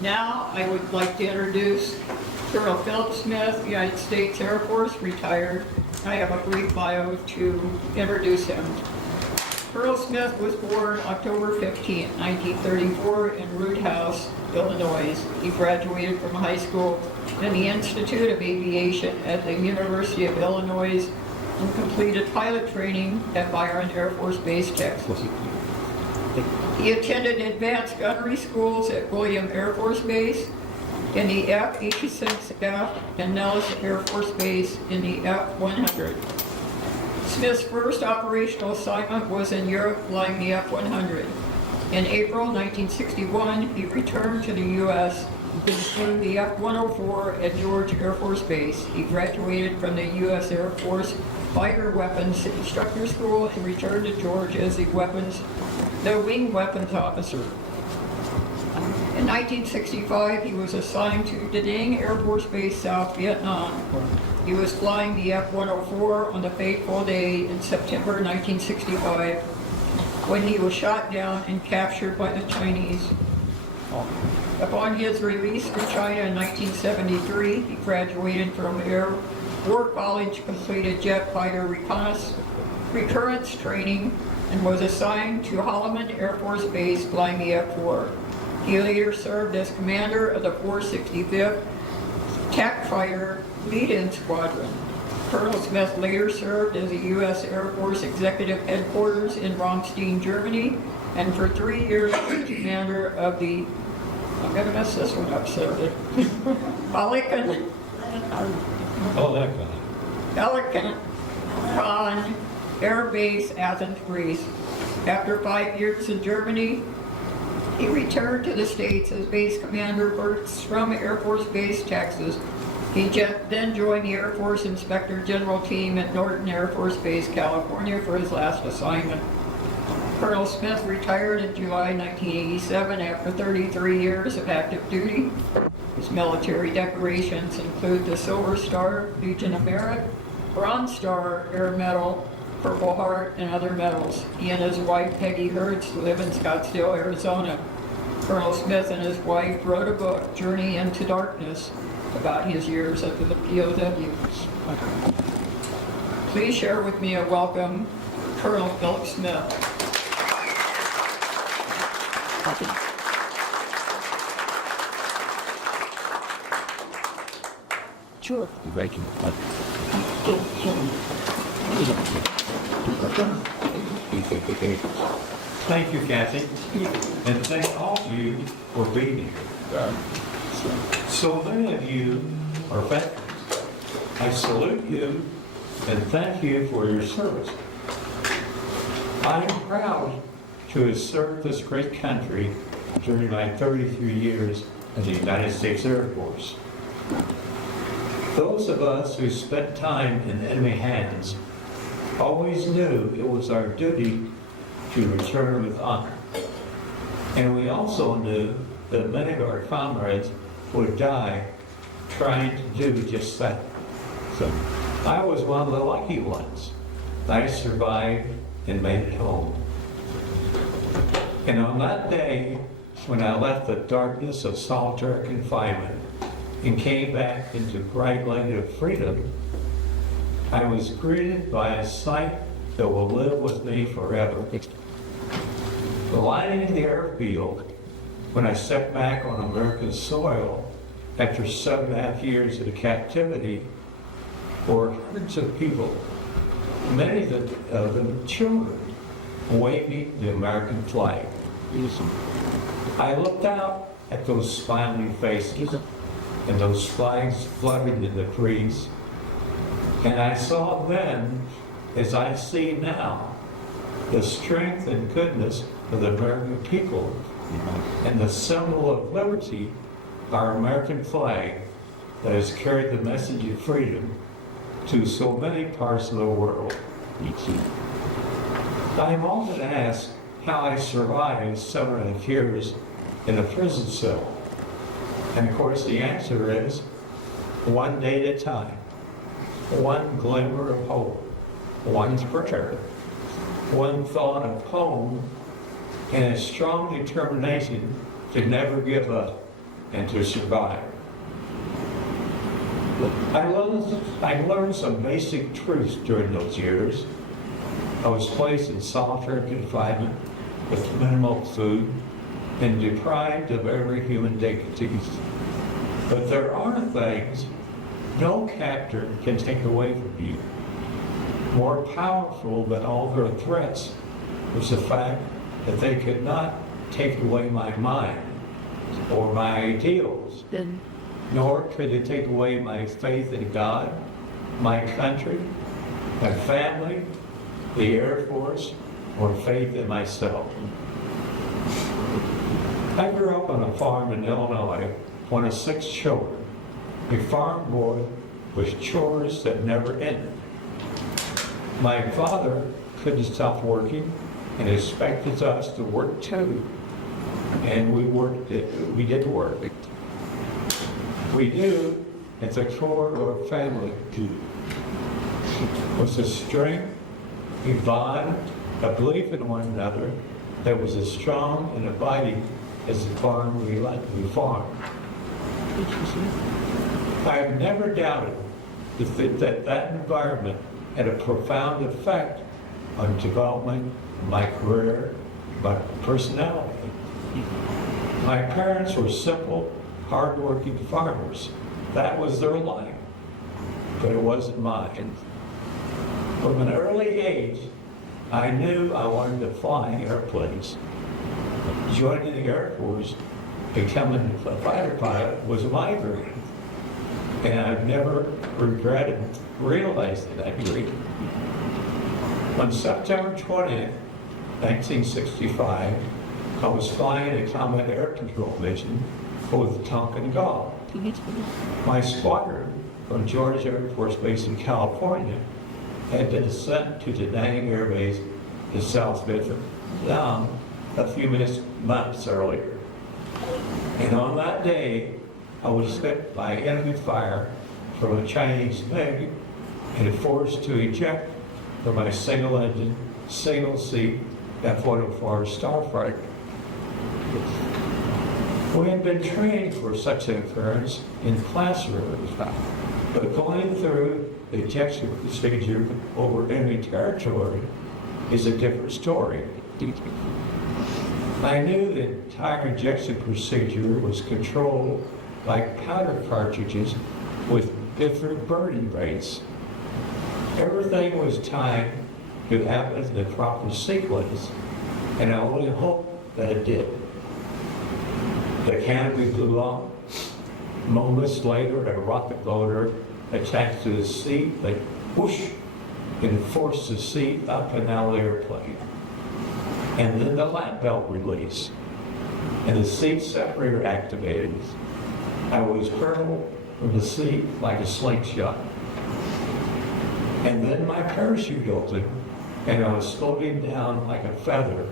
Now, I would like to introduce Col Philip Smith, United States Air Force, retired. I have a brief bio to introduce him. Col Smith was born October 15, 1934 in Root House, Illinois. He graduated from high school in the Institute of Aviation at the University of Illinois and completed pilot training at Byron Air Force Base, Texas. He attended advanced gunnery schools at William Air Force Base, in the F-86F, and Nellis Air Force Base in the F-100. Smith's first operational assignment was in Europe, flying the F-100. In April 1961, he returned to the U.S. and flew the F-104 at George Air Force Base. He graduated from the U.S. Air Force Fighter Weapons Instructor School and returned to George as the Wing Weapons Officer. In 1965, he was assigned to Da Nang Air Force Base, South Vietnam. He was flying the F-104 on the fateful day in September 1965 when he was shot down and captured by the Chinese. Upon his release from China in 1973, he graduated from Air War College, completed jet fighter recurrence training, and was assigned to Holloman Air Force Base flying the F-4. He later served as commander of the 465th TAC Fighter Lead-In Squadron. Col Smith later served as the U.S. Air Force Executive Headquarters in Ramstein, Germany, and for 3 years was commander of the, I'm going to mess this one up, so Pelican Air Base, Athens, Greece. After 5 years in Germany, he returned to the States as base commander for Strum Air Force Base, Texas. He then joined the Air Force Inspector General team at Norton Air Force Base, California for his last assignment. Col Smith retired in July 1987 after 33 years of active duty. His military decorations include the Silver Star, Legion of Merit, Bronze Star, Air Medal, Purple Heart, and other medals. He and his wife, Peggy Hertz, live in Scottsdale, Arizona. Col Smith and his wife wrote a book, Journey into Darkness, about his years at the POWs. Please share with me a welcome, Col Philip Smith. Sure. Thank you. Thank you, Kathy, and thank all of you for being here. So many of you are veterans. I salute you and thank you for your service. I am proud to have served this great country during my 33 years in the United States Air Force. Those of us who spent time in enemy hands always knew it was our duty to return with honor. And we also knew that many of our comrades would die trying to do just that. So I was one of the lucky ones. I survived and made it home. And on that day, when I left the darkness of solitary confinement and came back into bright light of freedom, I was greeted by a sight that will live with me forever. The lighting of the airfield, when I stepped back on American soil after 7.5 years of captivity, were hundreds of people, many of them children, waving the American flag. I looked out at those smiling faces and those flags fluttering in the breeze, and I saw then, as I see now, the strength and goodness of the American people and the symbol of liberty, our American flag, that has carried the message of freedom to so many parts of the world. I am often asked how I survived 7.5 years in a prison cell. And of course the answer is one day at a time, one glimmer of hope, one prayer, one thought of home, and a strong determination to never give up and to survive. I learned some basic truths during those years. I was placed in solitary confinement with minimal food and deprived of every human dignity. But there are things no captor can take away from you. More powerful than all their threats was the fact that they could not take away my mind or my ideals, nor could they take away my faith in God, my country, my family, the Air Force, or faith in myself. I grew up on a farm in Illinois, one of 6 children, a farm boy with chores that never ended. My father couldn't stop working and expected us to work too. And we did work. We knew at the core of our family was a strength, a bond, a belief in one another that was as strong and abiding as the farm we farmed. I have never doubted that environment had a profound effect on development of my career, my personality. My parents were simple, hardworking farmers. That was their life, but it wasn't mine. From an early age, I knew I wanted to fly airplanes. Joining the Air Force, becoming a fighter pilot was my dream. And I've never regretted realizing that dream. On September 20th, 1965, I was flying a combat air control mission over the Tonkin Gulf. My squadron from George Air Force Base in California had been sent to Da Nang Air Base in South Vietnam a few months earlier. And on that day, I was hit by enemy fire from a Chinese MiG and forced to eject from my single-engine, single-seat F-104 Starfighter. We had been trained for such an occurrence in classrooms, but going through the ejection procedure over enemy territory is a different story. I knew the entire ejection procedure was controlled by powder cartridges with different burning rates. Everything was timed to happen in the proper sequence, and I only hoped that it did. The canopy blew off. Moments later, a rocket loader attached to the seat, like whoosh, and forced the seat up and out of the airplane. And then the lap belt released, and the seat separator activated. I was hurled from the seat like a slingshot. And then my parachute opened, and I was floating down like a feather,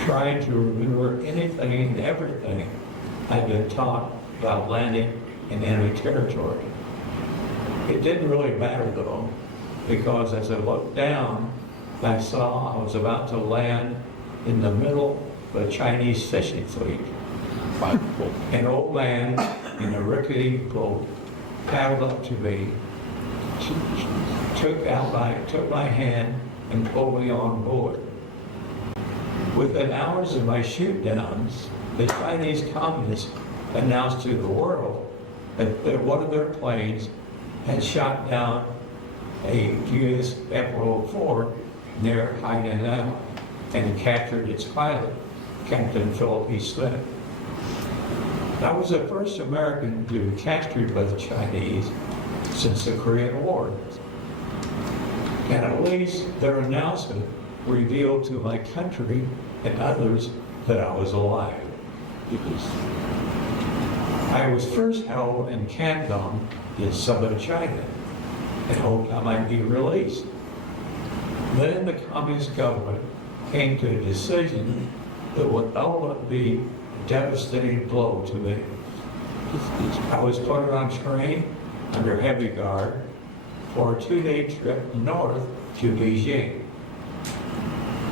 trying to remember anything and everything I'd been taught about landing in enemy territory. It didn't really matter though, because as I looked down, I saw I was about to land in the middle of a Chinese fishing fleet. An old man in a rickety boat paddled up to me, took my hand and pulled me on board. Within hours of my shoot downs, the Chinese communists announced to the world that one of their planes had shot down a US F-104 near Hainan and captured its pilot, Captain Philip Smith. I was the first American to be captured by the Chinese since the Korean War. And at least their announcement revealed to my country and others that I was alive. I was first held in Canton in southern China and hoped I might be released. Then the communist government came to a decision that would ultimately be a devastating blow to me. I was put on a train under heavy guard for a 2-day trip north to Beijing.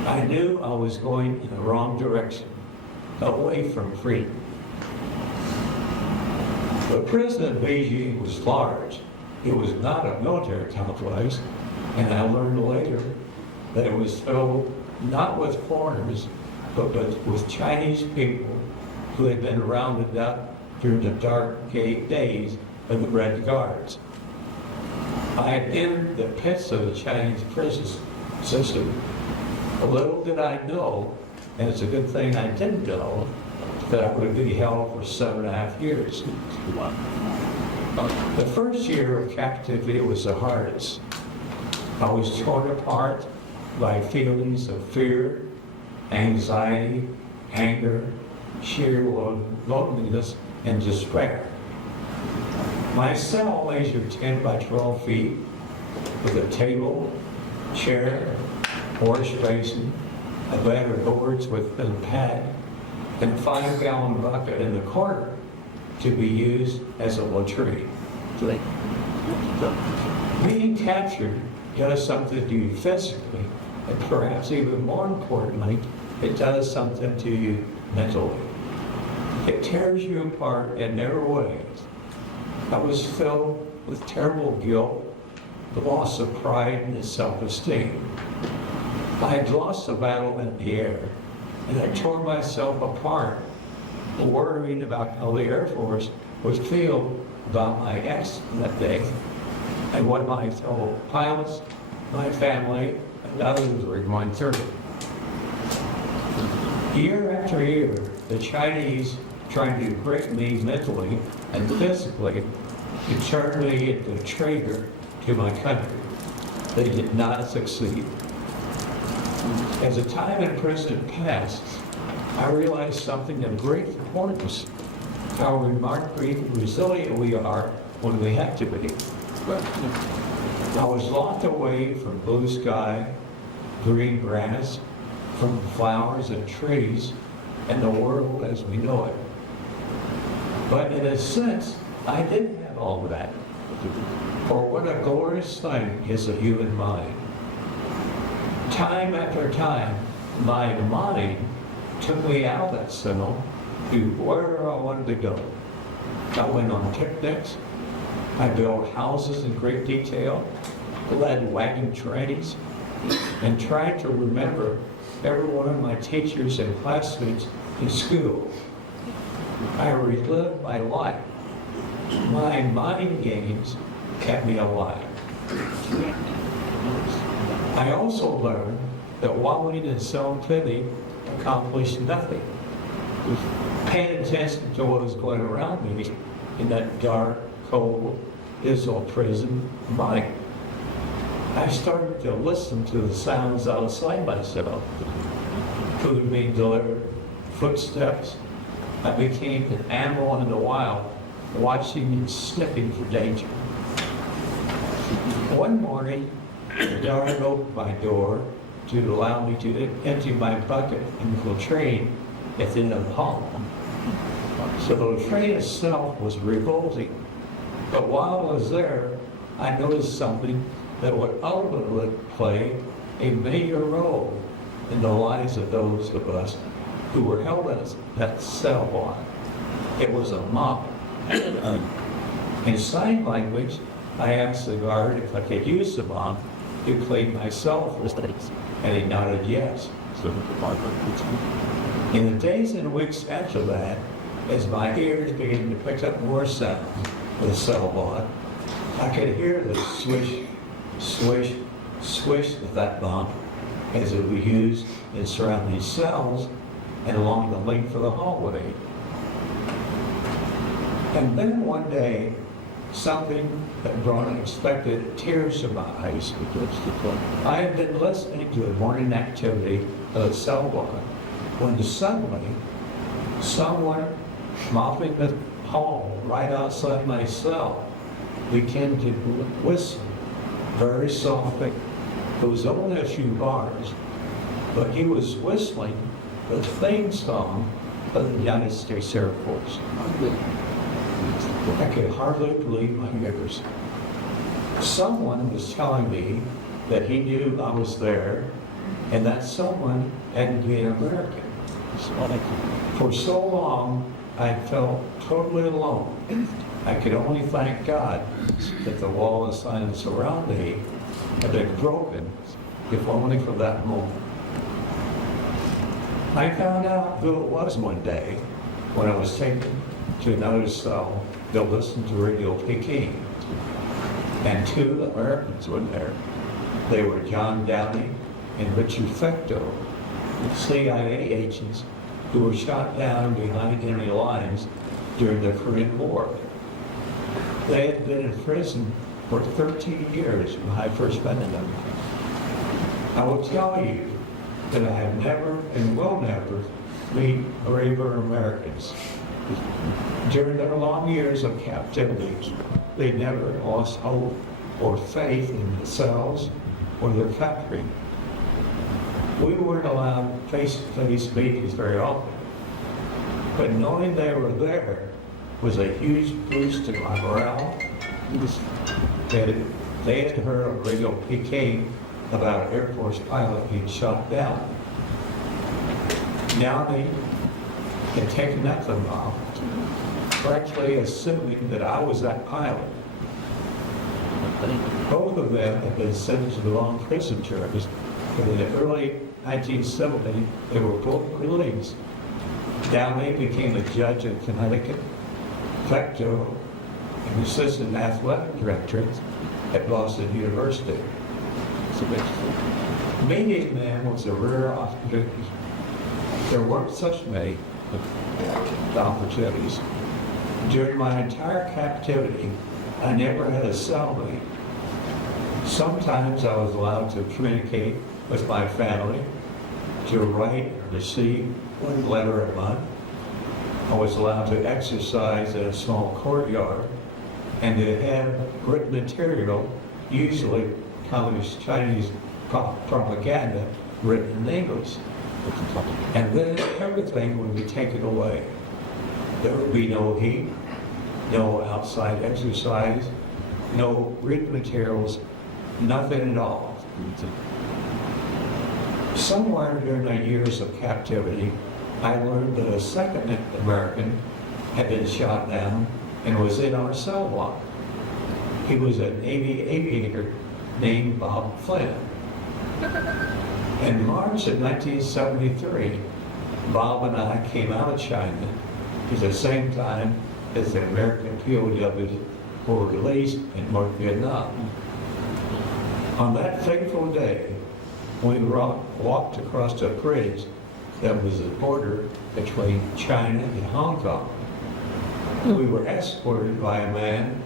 I knew I was going in the wrong direction, away from freedom. The prison in Beijing was large. It was not a military complex, and I learned later that it was filled not with foreigners, but with Chinese people who had been rounded up during the dark days of the Red Guards. I had entered the pits of the Chinese prison system. Little did I know, and it's a good thing I didn't know, that I would be held for 7.5 years. The first year of captivity was the hardest. I was torn apart by feelings of fear, anxiety, anger, sheer loneliness, and despair. My cell measured 10 by 12 feet with a table, chair, wash basin, a bed of boards with a pad, and a 5-gallon bucket in the corner to be used as a latrine. Being captured does something to you physically, and perhaps even more importantly, it does something to you mentally. It tears you apart in their ways. I was filled with terrible guilt, the loss of pride and self-esteem. I had lost the battle in the air, and I tore myself apart, worrying about how the Air Force would feel about my accident that day, and what my fellow pilots, my family, and others were going through. Year after year, the Chinese tried to break me mentally and physically to turn me into a traitor to my country. They did not succeed. As the time in prison passed, I realized something of great importance, how remarkably resilient we are when we have to be. I was locked away from blue sky, green grass, from flowers and trees, and the world as we know it. But in a sense, I didn't have all of that. For what a glorious thing is a human mind. Time after time, my mind took me out of that cell to wherever I wanted to go. I went on picnics, I built houses in great detail, led wagon trains, and tried to remember every one of my teachers and classmates in school. I relived my life. My mind games kept me alive. I also learned that wallowing in self-pity accomplished nothing. Paying attention to what was going around me in that dark, cold, dismal prison mind, I started to listen to the sounds outside myself. Food being delivered, footsteps. I became an animal in the wild, watching and sniffing for danger. One morning, the guard opened my door to allow me to empty my bucket into the train at the end of the hall. So the train itself was revolting. But while I was there, I noticed something that would ultimately play a major role in the lives of those of us who were held in that cell block. It was a mop. In sign language, I asked the guard if I could use the mop to clean myself, and he nodded yes. In the days and weeks after that, as my ears began to pick up more sounds of the cell block, I could hear the swish, swish, swish of that bump as it was used in surrounding cells and along the length of the hallway. And then one day, something that brought unexpected tears to my eyes. I had been listening to the morning activity of the cell block when suddenly someone mopping the hall right outside my cell began to whistle very softly. It was only a few bars, but he was whistling the theme song of the United States Air Force. I could hardly believe my ears. Someone was telling me that he knew I was there, and that someone had to be an American. For so long, I felt totally alone. I could only thank God that the wall of silence around me had been broken, if only for that moment. I found out who it was one day when I was taken to another cell to listen to Radio Peking. And two Americans were there. They were John Downey and Richard Fecto, CIA agents who were shot down behind enemy lines during the Korean War. They had been in prison for 13 years when I first met them. I will tell you that I have never and will never meet braver Americans. During their long years of captivity, they never lost hope or faith in themselves or their country. We weren't allowed face-to-face meetings very often, but knowing they were there was a huge boost to my morale. They had heard on Radio Peking about an Air Force pilot being shot down. Now they had taken up the bomb, correctly assuming that I was that pilot. Both of them had been sentenced to long prison terms, but in the early 1970s, they were both released. Downey became a judge in Connecticut, Fecto, an assistant athletic director at Boston University. Meeting them was a rare opportunity. There weren't such many opportunities. During my entire captivity, I never had a cellmate. Sometimes I was allowed to communicate with my family, to write or receive one letter a month. I was allowed to exercise in a small courtyard and to have written material, usually communist Chinese propaganda, written in English. And then everything would be taken away. There would be no heat, no outside exercise, no written materials, nothing at all. Somewhere during the years of captivity, I learned that a second American had been shot down and was in our cell block. He was a Navy aviator named Bob Flynn. In March of 1973, Bob and I came out of China at the same time as the American POWs were released in North Vietnam. On that fateful day, we walked across a bridge that was the border between China and Hong Kong. We were escorted by a man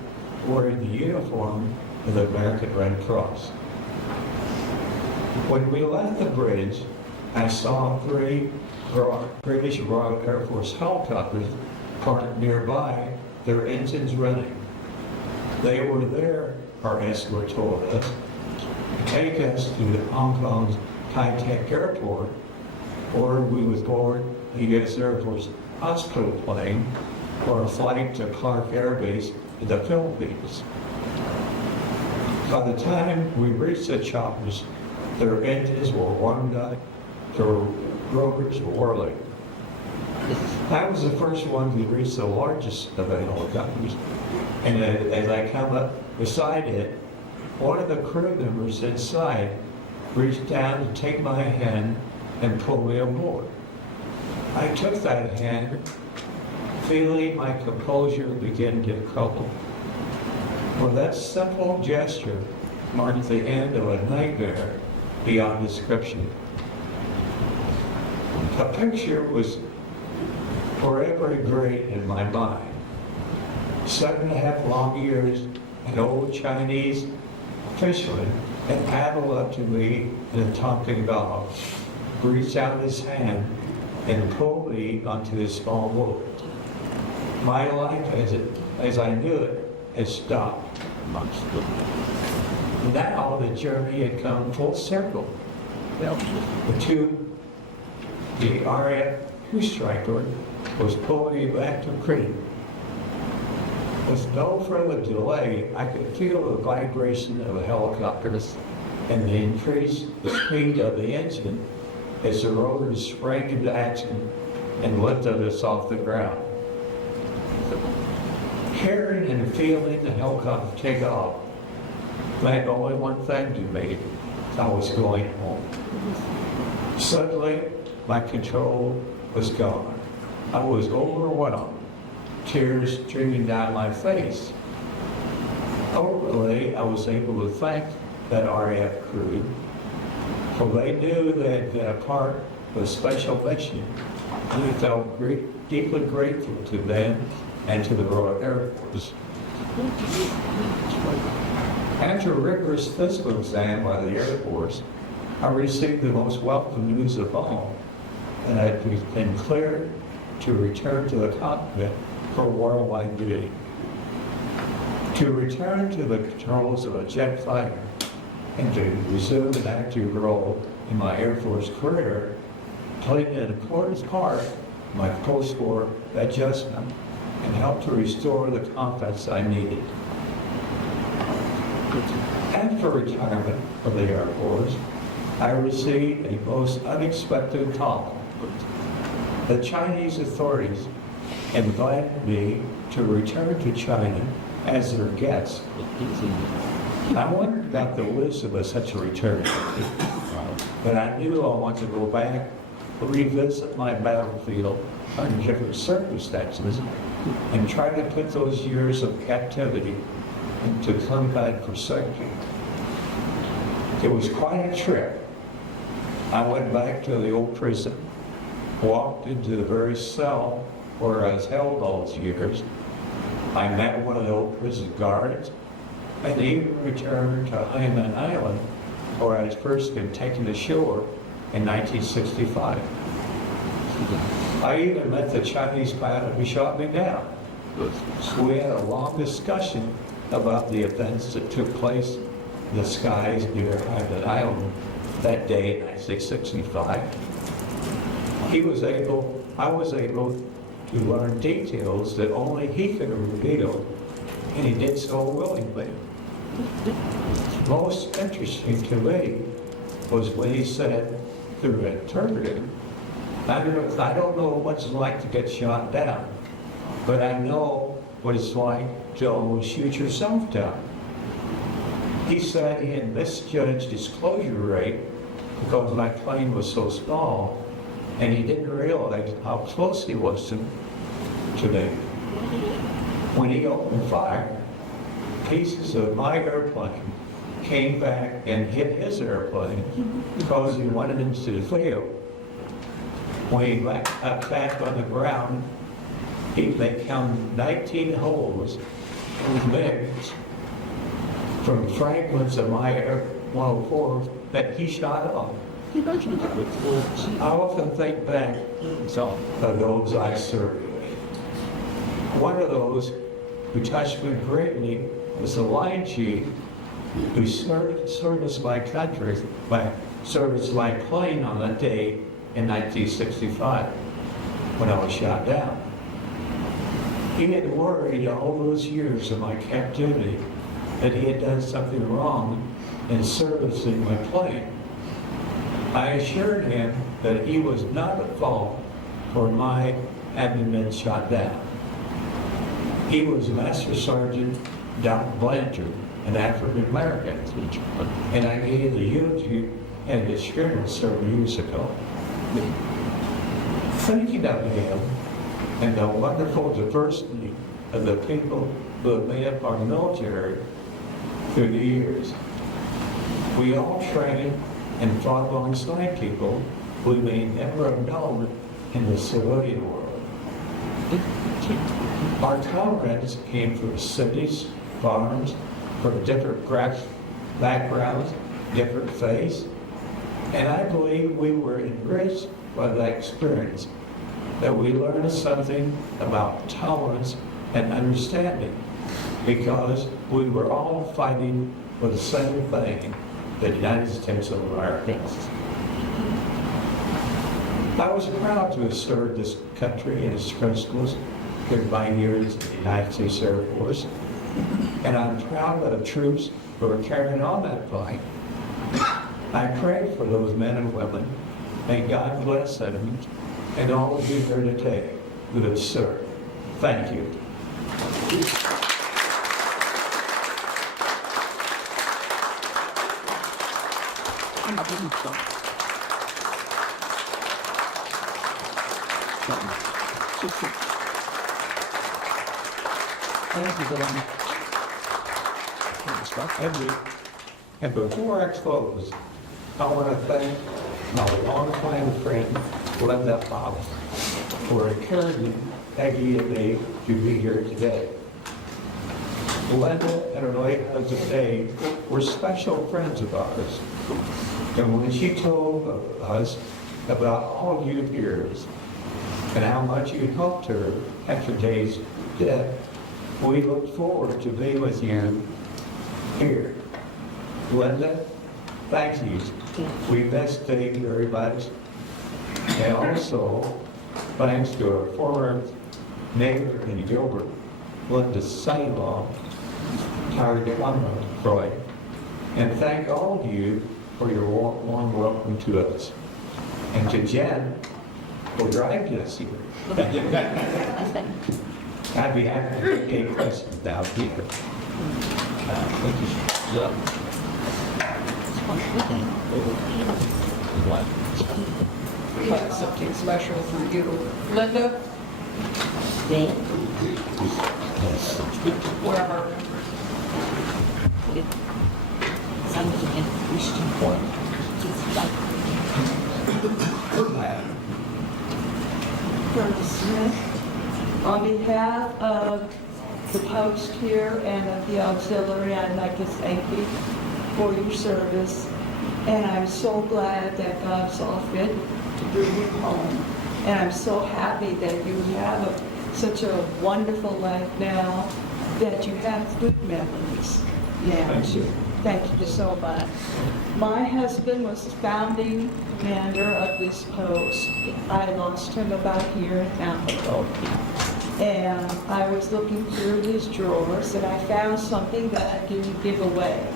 wearing the uniform of the American Red Cross. When we left the bridge, I saw 3 British Royal Air Force helicopters parked nearby, their engines running. They were there, our escort told us, to take us to Hong Kong's high-tech airport, or we would board a U.S. Air Force hospital plane or a flight to Clark Air Base in the Philippines. By the time we reached the choppers, their engines were warmed up, their rotors were whirling. I was the first one to reach the largest of the helicopters, and as I come up beside it, one of the crew members inside reached down to take my hand and pull me aboard. I took that hand, feeling my composure begin to crumble. For that simple gesture marked the end of a nightmare beyond description. A picture was forever ingrained in my mind. 7.5 long years, an old Chinese fisherman had paddled up to me in a talking dog, reached out his hand and pulled me onto his small boat. My life as I knew it had stopped. Now the journey had come full circle. The RAF striker was pulling me back to Crete. With no further delay, I could feel the vibration of the helicopters and the increased speed of the engine as the rotors sprang into action and lifted us off the ground. Hearing and feeling the helicopter take off, I had only one thing to me. I was going home. Suddenly, my control was gone. I was overwhelmed, tears streaming down my face. Ultimately, I was able to thank that RAF crew, for they knew they had been a part of a special mission. I felt deeply grateful to them and to the Royal Air Force. After a rigorous physical exam by the Air Force, I received the most welcome news of all, that I had been cleared to return to the cockpit for worldwide duty. To return to the controls of a jet fighter and to resume an active role in my Air Force career played an important part in my post-war adjustment and helped to restore the confidence I needed. After retirement from the Air Force, I received a most unexpected call. The Chinese authorities invited me to return to China as their guest. I wondered about the wisdom of such a return, but I knew I wanted to go back, revisit my battlefield under different circumstances, and try to put those years of captivity into combat perspective. It was quite a trip. I went back to the old prison, walked into the very cell where I was held all those years. I met one of the old prison guards, and even returned to Hainan Island, where I was first been taken ashore in 1965. I even met the Chinese pilot who shot me down. We had a long discussion about the events that took place in the skies near Hainan Island that day in 1965. I was able to learn details that only he could reveal, and he did so willingly. Most interesting to me was when he said through an interpreter, I don't know what it's like to get shot down, but I know what it's like to almost shoot yourself down. He said he had misjudged his closure rate because my plane was so small, and he didn't realize how close he was to me. When he opened fire, pieces of my airplane came back and hit his airplane, causing one into the field. When he got back on the ground, they counted 19 holes with MiGs from fragments of my F-104 that he shot off. I often think back of those I served. One of those who touched me greatly was the line chief who serviced my country, serviced my plane on that day in 1965 when I was shot down. He had worried all those years of my captivity that he had done something wrong in servicing my plane. I assured him that he was not at fault for my having been shot down. He was Master Sergeant Doc Blanchard, an African American, and I gave the eulogy at his funeral several years ago. Thinking of him and the wonderful diversity of the people who have made up our military through the years. We all trained and fought alongside people we may never have known in the civilian world. Our comrades came from cities, farms, from different backgrounds, different faiths, and I believe we were enriched by that experience, that we learned something about tolerance and understanding, because we were all fighting for the same thing, the United States of America. I was proud to have served this country in its principles during my years in the United States Air Force, and I'm proud of the troops who are carrying on that fight. I pray for those men and women. May God bless them and all of you here today who have served. Thank you. And before I close, I want to thank my longtime friend, Linda Foss, for encouraging Peggy and me to be here today. Linda and her late husband Dave were special friends of ours. And when she told us about all you years and how much you helped her after Dave's death, we look forward to being with you here. Linda, thank you. We miss Dave very much. And also, thanks to our former neighbor in Gilbert, Linda's son-in-law, Tyler Troy. And thank all of you for your warm welcome to us. And to Jen for driving us here. I'd be happy to take any questions down here. Thank you. We have something special for you. Linda? Where are Col Smith, on behalf of the post here and of the auxiliary, I'd like to thank you for your service. And I'm so glad that God saw fit to bring you home. And I'm so happy that you have such a wonderful life now, that you have good memories. Yeah. Thank you. Thank you so much. My husband was the founding commander of this post. I lost him about a year and a half ago. And I was looking through his drawers and I found something that I didn't give away.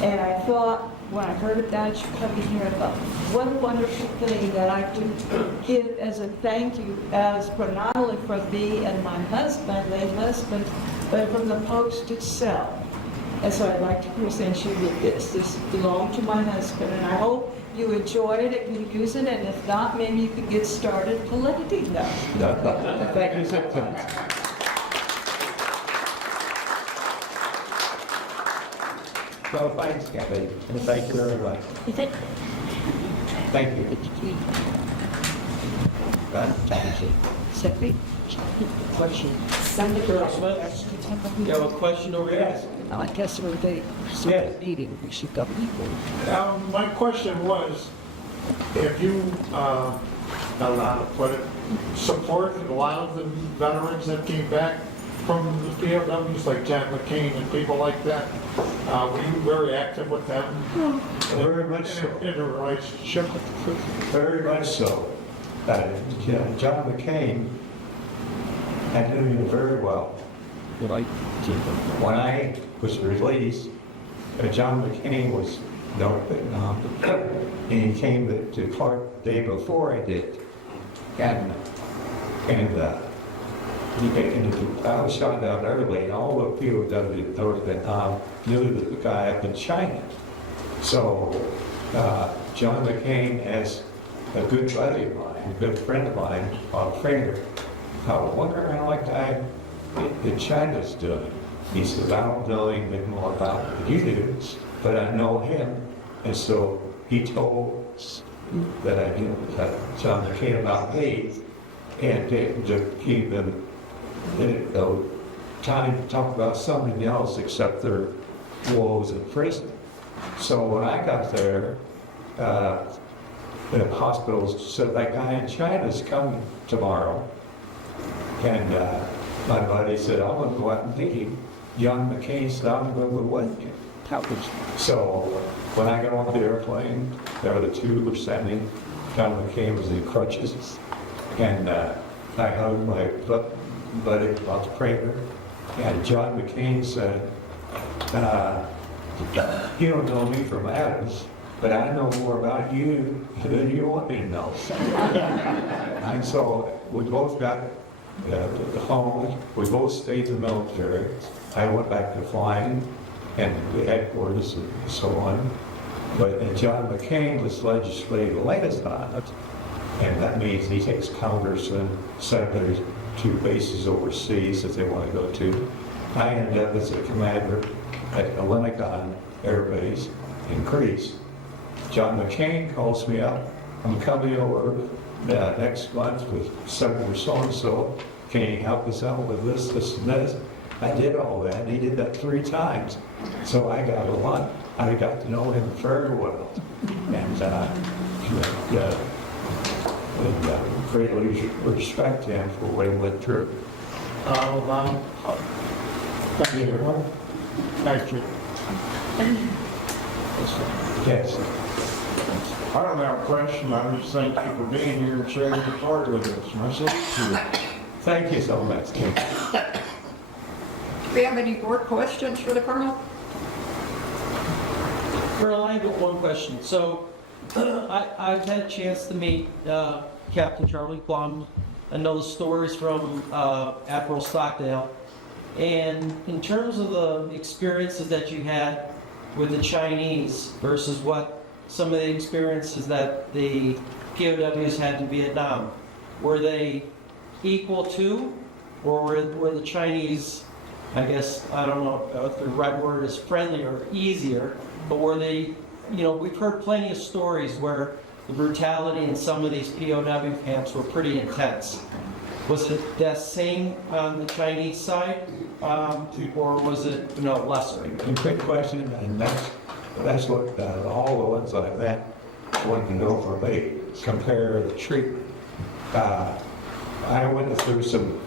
And I thought, when I heard about you coming here, I thought, what a wonderful thing that I could give as a thank you, as for not only for me and my husband, late husband, but from the post itself. And so I'd like to present you with this. This belonged to my husband, and I hope you enjoyed it and you use it, and if not, maybe you could get started collecting them. Thank you so much. So thanks, Kathy, and thank you very much. Thank you. Question. You have a question over there? Yes. I guess we're the Yes. meeting, we should go people. My question was, if you, I don't know how to put it, support a lot of the veterans that came back from the POWs, like Jack McCain and people like that, were you very active with them? Very much so. In a relationship? Very much so. John McCain, I knew him very well. Right. When I was released, John McCain was no Vietnam, and he came to Clark the day before I did. And I was shot down early, and all the people that in North Vietnam knew that the guy up in China. So John McCain, as a good buddy of mine, a good friend of mine, Bob Frater, I wonder how that guy in China's doing. He said, I don't know anything more about what you do, but I know him. And so he told that I knew John McCain about me, and to keep them time to talk about something else except their woes in prison. So when I got there, the hospitals said, that guy in China's coming tomorrow. And my buddy said, I'm going to go out and meet him. John McCain said, I'm going to go with you. So when I got off the airplane, there were the two who were sending. John McCain was in crutches. And I hugged my buddy, Bob Prater. And John McCain said, you don't know me from Adams, but I know more about you than you want me to know. And so we both got home. We both stayed in the military. I went back to flying and the headquarters and so on. But John McCain was legislative liaison, and that means he takes congressmen, senators to bases overseas that they want to go to. I ended up as a commander at Lenikon Air Base in Greece. John McCain calls me up. I'm coming over next month with Senator so-and-so. Can you help us out with this, this, and this? I did all that. He did that 3 times. So I got a lot. I got to know him very well. And greatly respect him for what he went through. Thank you. Thank you. Yes. I don't have a question, I just thank you for being here and sharing your part with us. Myself, Thank you so much, Ken. Do we have any more questions for the Colonel? Colonel, I have one question. So, I've had a chance to meet Captain Charlie Plum. I know the stories from Admiral Stockdale. And in terms of the experiences that you had with the Chinese versus what some of the experiences that the POWs had in Vietnam, were they equal to, or were the Chinese, I guess, I don't know if the right word is friendly or easier, but were they, you know, we've heard plenty of stories where the brutality in some of these POW camps were pretty intense. Was it that same on the Chinese side, or was it, you know, lesser? Quick question, and that's what all the ones like that want to know for me. Compare the treatment. I went through some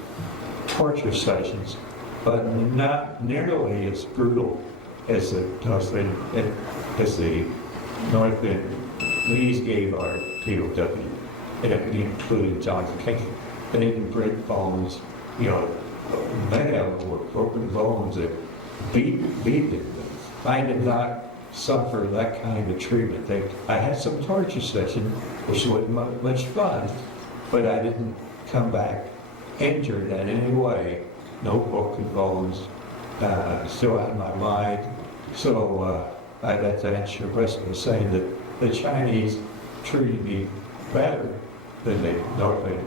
torture sessions, but not nearly as brutal as the North Vietnamese gave our POW. It included John McCain. They didn't break bones, you know, many of them were broken bones that beat them. I did not suffer that kind of treatment. I had some torture session, which wasn't much fun, but I didn't come back injured in any way. No broken bones, still out of my mind. So that's the answer. The rest of saying that the Chinese treated me better than they normally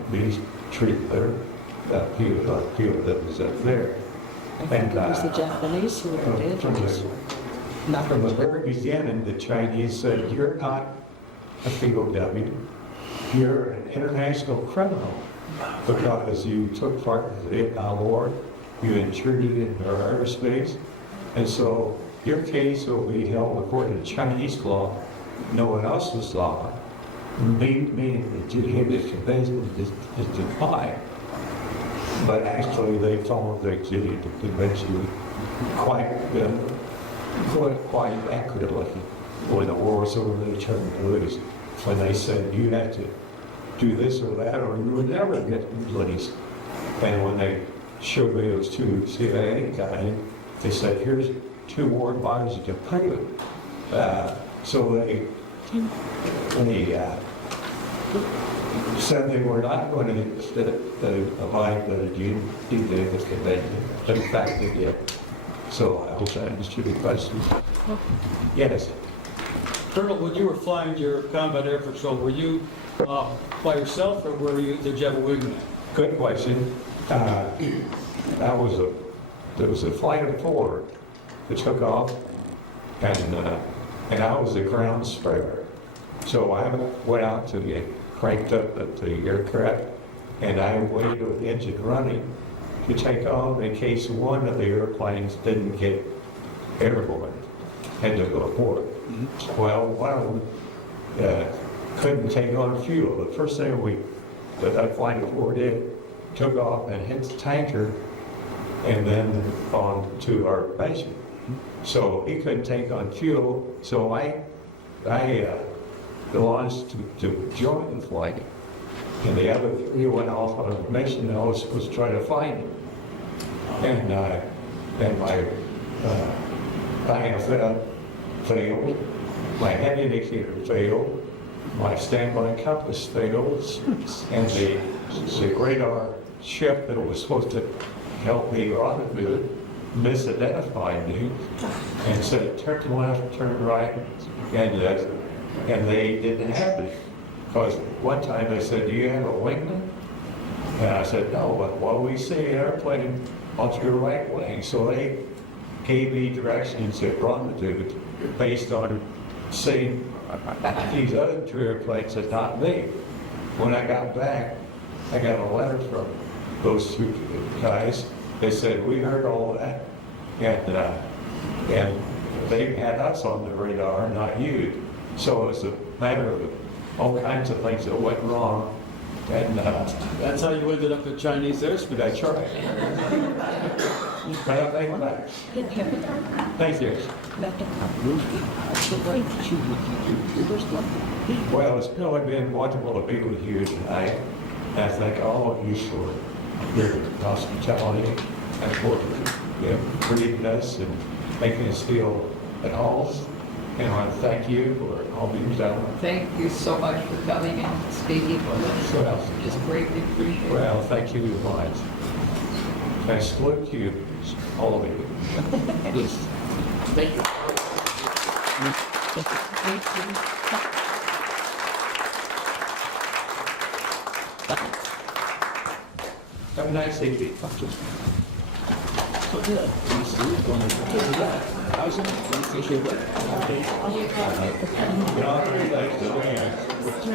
treat their people that was up there. I think it was the Japanese who did. From the very beginning, the Chinese said, "You're not a POW, you're an international criminal because you took part in the Vietnam War, you intruded in our airspace, and so your case will be held according to Chinese law, no one else's law." Meaning that you have this convention is defied. But actually, they told the convention quite accurately when the war was over, they turned to lose. When they said, you have to do this or that, or you would never get released. And when they showed me those 2 CIA guys, they said, here's 2 war bonds you can pay with. So they said they were not going to abide by the D-Day convention, but in fact they did. So I hope that answered your question. Yes. Colonel, when you were flying your combat air patrol, were you by yourself, or did you have a wingman? Good question. There was a flight of 4 that took off, and I was the ground sprayer. So I went out to get cranked up at the aircraft, and I waited with the engine running to take off in case one of the airplanes didn't get airborne, had to go forward. Well, one of them couldn't take on fuel. The first thing that flight of 4 did, took off and hit the tanker, and then on to our base. So he couldn't take on fuel, so I launched to join the flight. And the other 3 went off on a mission, and I was supposed to try to find him. And my IFF failed, my head indicator failed, my standby compass failed, and the radar ship that was supposed to help me rendezvous misidentified me and said, turn left, turn right, and they didn't have me. Because one time they said, do you have a wingman? And I said, no, but what we see an airplane on your right wing. So they gave me directions at rendezvous based on seeing these other two airplanes and not me. When I got back, I got a letter from those two guys. They said, we heard all that, and they had us on the radar, not you. So it's a matter of all kinds of things that went wrong. And That's how you ended up at Chinese airspace. that's right. But I think back. Thank you. Well, it's really been wonderful to be with you tonight. And I thank all of you for your hospitality and for treating us and making us feel at home. And I want to thank you for all you've done. Thank you so much for coming and speaking with us. Well, Just greatly appreciate it. well, thank you very much. I salute you, all of you. Thank you. Have a nice evening. How's it? You know, thanks to Leanne.